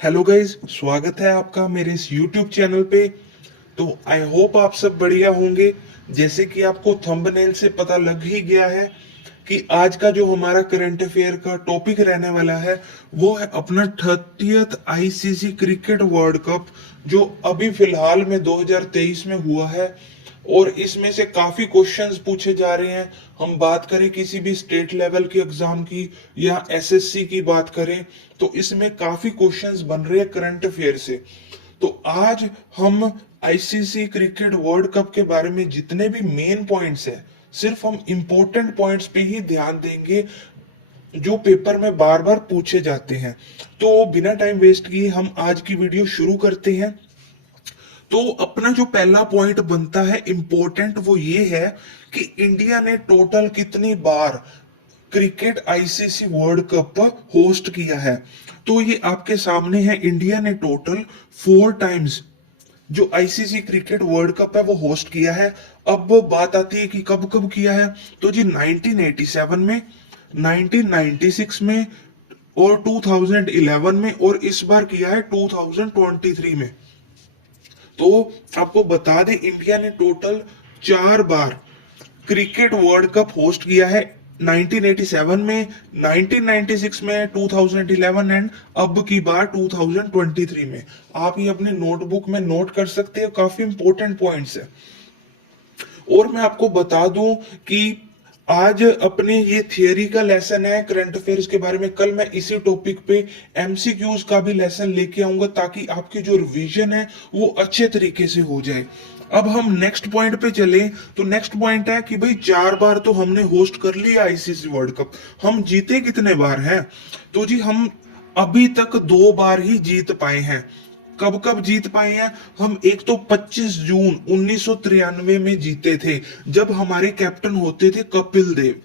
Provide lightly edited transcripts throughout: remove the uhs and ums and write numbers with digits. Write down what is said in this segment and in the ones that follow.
Hello guys, स्वागत है आपका मेरे इस यूट्यूब चैनल पे। तो आई होप आप सब बढ़िया होंगे। जैसे कि आपको थंबनेल से पता लग ही गया है कि आज का जो हमारा करंट अफेयर का टॉपिक रहने वाला है वो है अपना 30th ICC cricket world cup, जो अभी फिलहाल में 2023 में हुआ है। और इसमें से काफी क्वेश्चंस पूछे जा रहे हैं। हम बात करें किसी भी स्टेट लेवल के एग्जाम की या एसएससी की बात करें, तो इसमें काफी क्वेश्चंस बन रहे हैं करंट अफेयर से। तो आज हम आईसीसी क्रिकेट वर्ल्ड कप के बारे में जितने भी मेन पॉइंट्स हैं, सिर्फ हम इंपॉर्टेंट पॉइंट्स पे ही ध्यान देंगे जो पेपर में बार बार पूछे जाते हैं। तो बिना टाइम वेस्ट किए हम आज की वीडियो शुरू करते हैं। तो अपना जो पहला पॉइंट बनता है इंपॉर्टेंट, वो ये है कि इंडिया ने टोटल कितनी बार cricket ICC world cup host किया है। तो ये आपके सामने है, इंडिया ने टोटल 4 टाइम्स जो आईसीसी क्रिकेट वर्ल्ड कप है वो होस्ट किया है। अब बात आती है कि कब कब किया है। तो जी 1987 में, 1996 में और 2011 में, और इस बार किया है 2023 में। तो आपको बता दें, इंडिया ने टोटल 4 बार क्रिकेट वर्ल्ड कप होस्ट किया है। 1987 में, 1996 में, 2011 एंड अब की बार 2023 में। आप ये अपने नोटबुक में नोट कर सकते हैं, काफी इंपॉर्टेंट पॉइंट्स है। और मैं आपको बता दूं कि आज अपने ये थियरी का लेसन है करंट अफेयर्स के बारे में। कल मैं इसी टॉपिक पे एमसीक्यूज का भी लेसन लेके आऊंगा, ताकि आपकी जो रिवीजन है वो अच्छे तरीके से हो जाए। अब हम नेक्स्ट पॉइंट पे चले। तो नेक्स्ट पॉइंट है कि भाई 4 बार तो हमने होस्ट कर लिया आईसीसी वर्ल्ड कप, हम जीते कितने बार हैं। तो जी हम अभी तक 2 बार ही जीत पाए हैं। कब कब जीत पाए हैं हम? एक तो 25 जून 1993 में जीते थे, जब हमारे कैप्टन होते थे कपिल देव।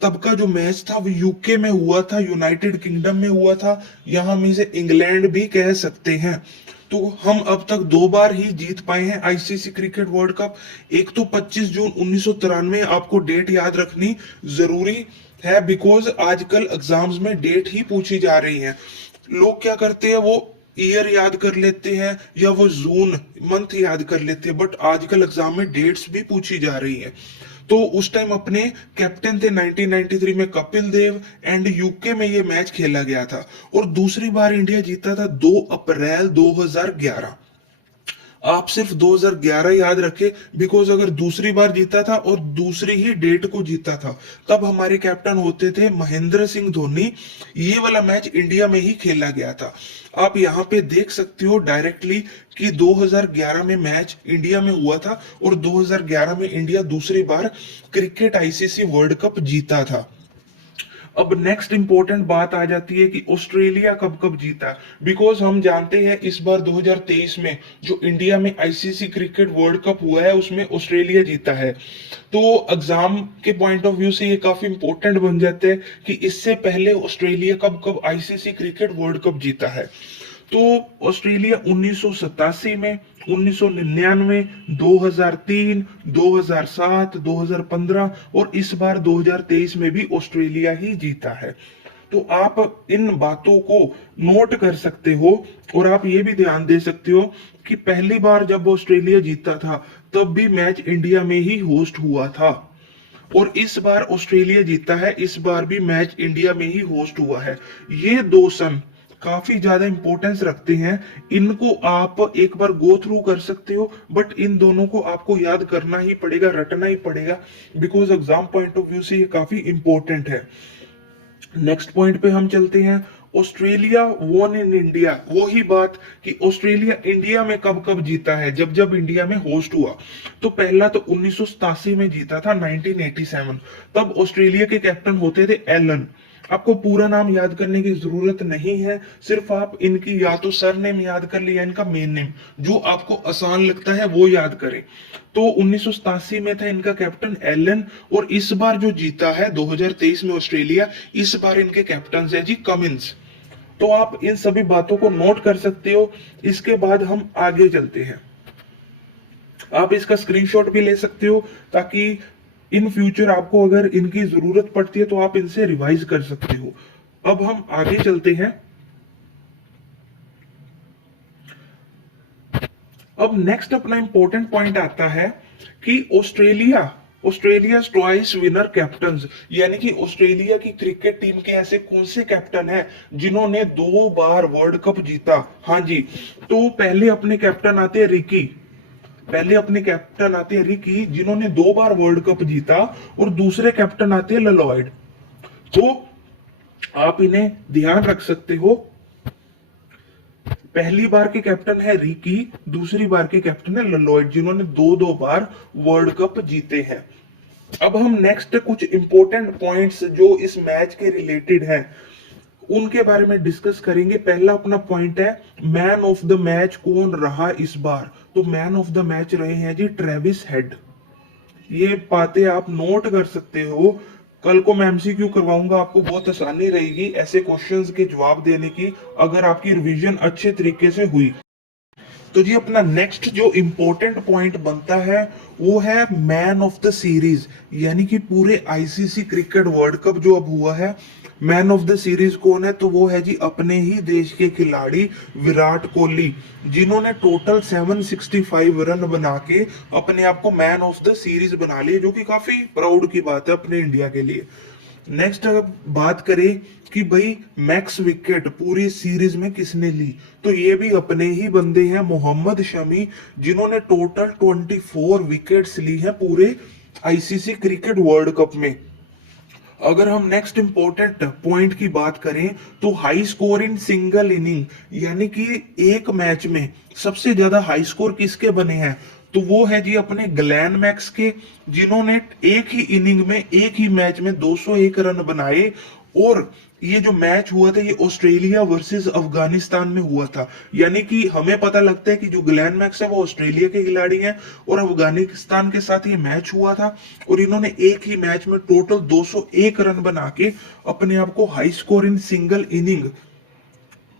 तब का जो मैच था वो यूके में हुआ था, यूनाइटेड किंगडम में हुआ था। यहां हम इसे इंग्लैंड भी कह सकते हैं। तो हम अब तक 2 बार ही जीत पाए हैं आईसीसी क्रिकेट वर्ल्ड कप। एक तो 25 जून 1993, आपको डेट याद रखनी जरूरी है, बिकॉज आजकल एग्जाम्स में डेट ही पूछी जा रही है। लोग क्या करते हैं, वो ईयर याद कर लेते हैं या वो जून मंथ याद कर लेते हैं, बट आजकल एग्जाम में डेट्स भी पूछी जा रही है। तो उस टाइम अपने कैप्टन थे 1993 में कपिल देव, एंड यूके में ये मैच खेला गया था। और दूसरी बार इंडिया जीता था 2 अप्रैल 2011। आप सिर्फ 2011 याद रखें, बिकॉज अगर दूसरी बार जीता था और दूसरी ही डेट को जीता था, तब हमारे कैप्टन होते थे महेंद्र सिंह धोनी। ये वाला मैच इंडिया में ही खेला गया था। आप यहाँ पे देख सकते हो डायरेक्टली कि 2011 में मैच इंडिया में हुआ था, और 2011 में इंडिया दूसरी बार क्रिकेट आईसीसी वर्ल्ड कप जीता था। अब नेक्स्ट इंपॉर्टेंट बात आ जाती है कि ऑस्ट्रेलिया कब कब जीता। बिकॉज हम जानते हैं इस बार 2023 में जो इंडिया में आईसीसी क्रिकेट वर्ल्ड कप हुआ है उसमें ऑस्ट्रेलिया जीता है। तो एग्जाम के पॉइंट ऑफ व्यू से ये काफी इंपॉर्टेंट बन जाते हैं कि इससे पहले ऑस्ट्रेलिया कब कब आईसीसी क्रिकेट वर्ल्ड कप जीता है। तो ऑस्ट्रेलिया 1987 में, 1999, 2003, 2007, 2015 और इस बार 2023 में भी ऑस्ट्रेलिया ही जीता है। तो आप इन बातों को नोट कर सकते हो, और आप ये भी ध्यान दे सकते हो कि पहली बार जब ऑस्ट्रेलिया जीता था तब भी मैच इंडिया में ही होस्ट हुआ था, और इस बार ऑस्ट्रेलिया जीता है, इस बार भी मैच इंडिया में ही होस्ट हुआ है। ये 2 सन काफी ज्यादा इंपॉर्टेंस रखते हैं। इनको आप एक बार गो थ्रू कर सकते हो, बट इन दोनों को आपको याद करना ही पड़ेगा, रटना ही पड़ेगा, because exam point of view से ये काफी इंपॉर्टेंट है। नेक्स्ट पॉइंट पे हम चलते हैं। ऑस्ट्रेलिया वॉन इन इंडिया, वो ही बात कि ऑस्ट्रेलिया इंडिया में कब कब जीता है, जब जब इंडिया में होस्ट हुआ। तो पहला तो 1987 में जीता था, 1987। तब ऑस्ट्रेलिया के कैप्टन होते थे एलन। आपको पूरा नाम याद करने की जरूरत नहीं है, सिर्फ आप इनकी या तो सर नेम याद कर लिया, इनका मेन नेम जो आपको आसान लगता है वो याद करें। तो 1987 में था इनका कैप्टन एलन, और इस बार जो जीता है 2023 में ऑस्ट्रेलिया, इस बार इनके कैप्टन है जी कमिंस। तो आप इन सभी बातों को नोट कर सकते हो। इसके बाद हम आगे चलते हैं। आप इसका स्क्रीनशॉट भी ले सकते हो, ताकि इन फ्यूचर आपको अगर इनकी जरूरत पड़ती है तो आप इनसे रिवाइज कर सकते हो। अब हम आगे चलते हैं। अब नेक्स्ट अपना इंपॉर्टेंट पॉइंट आता है कि ऑस्ट्रेलिया ट्वाइस विनर कैप्टन, यानी कि ऑस्ट्रेलिया की क्रिकेट टीम के ऐसे कौन से कैप्टन हैं जिन्होंने 2 बार वर्ल्ड कप जीता। हाँ जी, तो पहले अपने कैप्टन आते हैं रिकी जिन्होंने 2 बार वर्ल्ड कप जीता, और दूसरे कैप्टन आते हैं ललॉयड। तो आप इन्हें ध्यान रख सकते हो। पहली बार के कैप्टन है रिकी, दूसरी बार के कैप्टन है ललॉयड, जिन्होंने 2 बार वर्ल्ड कप जीते हैं। अब हम नेक्स्ट कुछ इंपॉर्टेंट पॉइंट्स जो इस मैच के रिलेटेड हैं उनके बारे में डिस्कस करेंगे। पहला अपना पॉइंट है मैन ऑफ द मैच कौन रहा इस बार। तो मैन ऑफ द मैच रहे हैं जी ट्रेविस हेड। ये बातें आप नोट कर सकते हो, कल को मैं एमसीक्यू करवाऊंगा, आपको बहुत आसानी रहेगी ऐसे क्वेश्चंस के जवाब देने की अगर आपकी रिवीजन अच्छे तरीके से हुई। तो जी अपना नेक्स्ट जो इंपॉर्टेंट पॉइंट बनता है वो है मैन ऑफ द सीरीज, यानी कि पूरे आईसीसी क्रिकेट वर्ल्ड कप जो अब हुआ है, मैन ऑफ द सीरीज कौन है। तो वो है जी अपने ही देश के खिलाड़ी विराट कोहली, जिन्होंने टोटल 765 रन बना के अपने आप को मैन ऑफ द सीरीज बना लिए, जो कि काफी प्राउड की बात है अपने इंडिया के लिए। नेक्स्ट अगर बात करें कि भाई मैक्स विकेट पूरी सीरीज में किसने ली, तो ये भी अपने ही बंदे हैं मोहम्मद शमी, जिन्होंने टोटल 24 विकेट्स ली हैं पूरे आईसीसी क्रिकेट वर्ल्ड कप में। अगर हम नेक्स्ट इंपॉर्टेंट पॉइंट की बात करें तो high score in single inning, यानी कि एक मैच में सबसे ज्यादा हाई स्कोर किसके बने हैं, तो वो है जी अपने ग्लेन मैक्स के, जिन्होंने एक ही इनिंग में एक ही मैच में 201 रन बनाए। और ये जो मैच हुआ था ये ऑस्ट्रेलिया वर्सेस अफगानिस्तान में हुआ था, यानी कि हमें पता लगता है कि जो ग्लेन मैक्स है वो ऑस्ट्रेलिया के खिलाड़ी हैं और अफगानिस्तान के साथ ये मैच हुआ था, और इन्होंने एक ही मैच में टोटल 201 रन बना के अपने आप को high score in single inning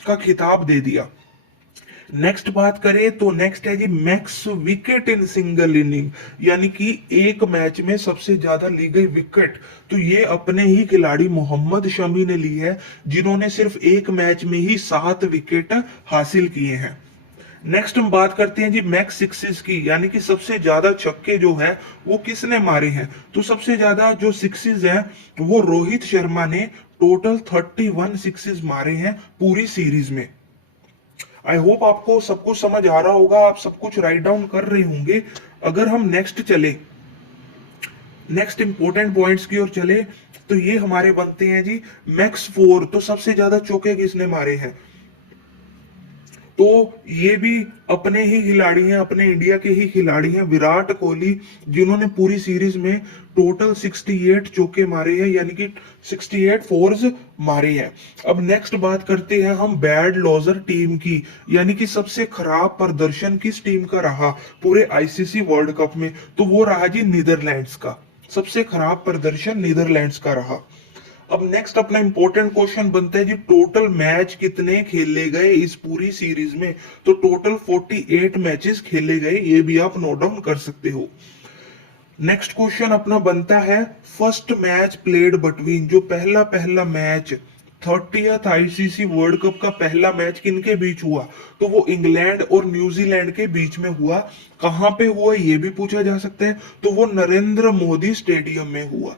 का खिताब दे दिया। नेक्स्ट बात करें तो नेक्स्ट है जी max wicket in single inning, यानी कि एक मैच में सबसे ज्यादा ली गई विकेट, तो ये अपने ही खिलाड़ी मोहम्मद शमी ने ली है, जिन्होंने सिर्फ एक मैच में ही 7 विकेट हासिल किए हैं। नेक्स्ट हम बात करते हैं जी मैक्स सिक्सेस की, यानी कि सबसे ज्यादा छक्के जो है वो किसने मारे हैं। तो सबसे ज्यादा जो सिक्सेस है वो रोहित शर्मा ने टोटल 31 सिक्सेस मारे हैं पूरी सीरीज में। आई होप आपको सब कुछ समझ आ रहा होगा, आप सब कुछ राइट डाउन कर रहे होंगे। अगर हम नेक्स्ट इंपॉर्टेंट पॉइंट्स की ओर चले तो ये हमारे बनते हैं जी मैक्स 4। तो सबसे ज्यादा चौके किसने मारे हैं, तो ये भी अपने ही खिलाड़ी हैं, अपने इंडिया के ही खिलाड़ी हैं विराट कोहली, जिन्होंने पूरी सीरीज में टोटल 68 चौके मारे हैं, यानी कि 68 फोर्स मारे हैं। अब नेक्स्ट बात करते हैं हम बैड लॉजर टीम की, यानी कि सबसे खराब प्रदर्शन किस टीम का रहा पूरे आईसीसी वर्ल्ड कप में, तो वो रहा जी नीदरलैंड्स का। सबसे खराब प्रदर्शन नीदरलैंड्स का रहा। अब नेक्स्ट अपना इंपॉर्टेंट क्वेश्चन बनता है जी टोटल मैच कितने खेले गए इस पूरी सीरीज में। तो टोटल 48 मैचेस खेले गए, ये भी आप नोट डाउन कर सकते हो। नेक्स्ट क्वेश्चन अपना बनता है फर्स्ट मैच प्लेड बिटवीन, जो पहला match 30th ICC world cup का पहला मैच किनके बीच हुआ, तो वो इंग्लैंड और न्यूजीलैंड के बीच में हुआ। कहां पे हुआ ये भी पूछा जा सकता है, तो वो नरेंद्र मोदी स्टेडियम में हुआ,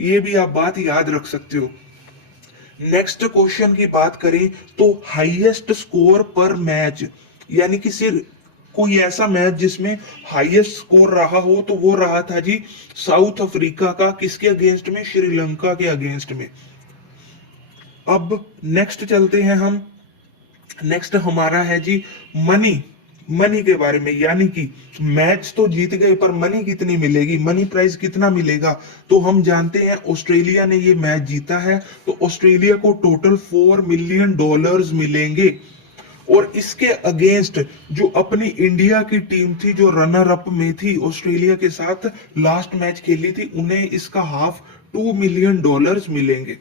ये भी आप बात याद रख सकते हो। नेक्स्ट क्वेश्चन की बात करें तो हाईएस्ट स्कोर पर मैच, यानी कि सिर्फ कोई ऐसा मैच जिसमें हाईएस्ट स्कोर रहा हो, तो वो रहा था जी साउथ अफ्रीका का, किसके अगेंस्ट में, श्रीलंका के अगेंस्ट में। अब नेक्स्ट चलते हैं हम, नेक्स्ट हमारा है जी मनी के बारे में, यानी कि मैच तो जीत गए पर मनी कितनी मिलेगी, मनी प्राइस कितना मिलेगा। तो हम जानते हैं ऑस्ट्रेलिया ने ये मैच जीता है, तो ऑस्ट्रेलिया को टोटल $4 मिलियन मिलेंगे। और इसके अगेंस्ट जो अपनी इंडिया की टीम थी जो रनर अप में थी ऑस्ट्रेलिया के साथ लास्ट मैच खेली थी, उन्हें इसका हाफ $2 मिलियन मिलेंगे।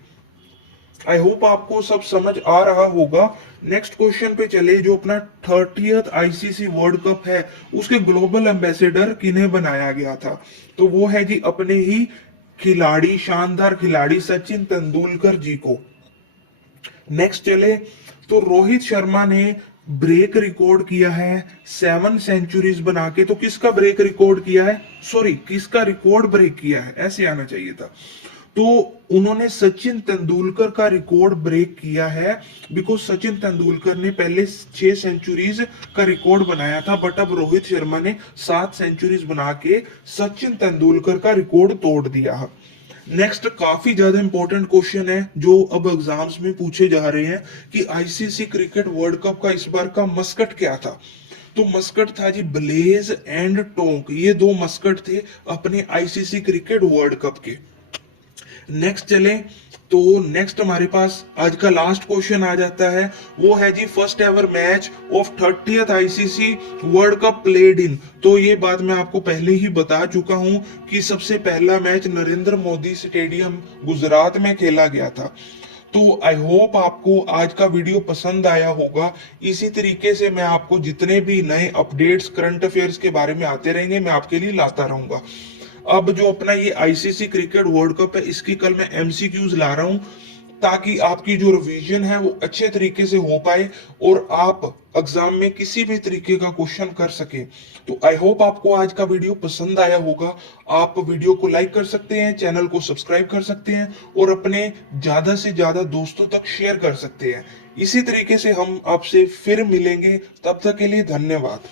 आई होप आपको सब समझ आ रहा होगा। नेक्स्ट क्वेश्चन पे चले, जो अपना 30th आईसीसी वर्ल्ड कप है उसके ग्लोबल एम्बेसडर किन्हें बनाया गया था, तो वो है जी अपने ही खिलाड़ी, शानदार खिलाड़ी सचिन तेंदुलकर जी को। नेक्स्ट चले तो रोहित शर्मा ने ब्रेक रिकॉर्ड किया है 7 सेंचुरीज बना के। तो किसका ब्रेक रिकॉर्ड किया है, सॉरी किसका रिकॉर्ड ब्रेक किया है, ऐसे आना चाहिए था। तो उन्होंने सचिन तेंदुलकर का रिकॉर्ड ब्रेक किया है, बिकॉज सचिन तेंदुलकर ने पहले 6 सेंचुरीज का रिकॉर्ड बनाया था, बट अब रोहित शर्मा ने 7 सेंचुरीज बना के सचिन तेंदुलकर का रिकॉर्ड तोड़ दिया। नेक्स्ट काफी ज्यादा इंपॉर्टेंट क्वेश्चन है जो अब एग्जाम्स में पूछे जा रहे हैं कि आईसीसी क्रिकेट वर्ल्ड कप का इस बार का मस्कट क्या था। तो मस्कट था जी ब्लेज एंड टोंक, ये 2 मस्कट थे अपने आईसीसी क्रिकेट वर्ल्ड कप के। नेक्स्ट चले तो नेक्स्ट हमारे पास आज का लास्ट क्वेश्चन आ जाता है, वो है जी first ever match of 30th ICC world cup played in. तो ये बात मैं आपको पहले ही बता चुका हूं कि सबसे पहला मैच नरेंद्र मोदी स्टेडियम गुजरात में खेला गया था। तो आई होप आपको आज का वीडियो पसंद आया होगा। इसी तरीके से मैं आपको जितने भी नए अपडेट्स करंट अफेयर्स के बारे में आते रहेंगे मैं आपके लिए लाता रहूंगा। अब जो अपना ये आईसीसी क्रिकेट वर्ल्ड कप है इसकी कल मैं एमसीक्यूज ला रहा हूं, ताकि आपकी जो रिवीजन है वो अच्छे तरीके से हो पाए और आप एग्जाम में किसी भी तरीके का क्वेश्चन कर सके। तो आई होप आपको आज का वीडियो पसंद आया होगा। आप वीडियो को लाइक कर सकते हैं, चैनल को सब्सक्राइब कर सकते हैं और अपने ज्यादा से ज्यादा दोस्तों तक शेयर कर सकते हैं। इसी तरीके से हम आपसे फिर मिलेंगे, तब तक के लिए धन्यवाद।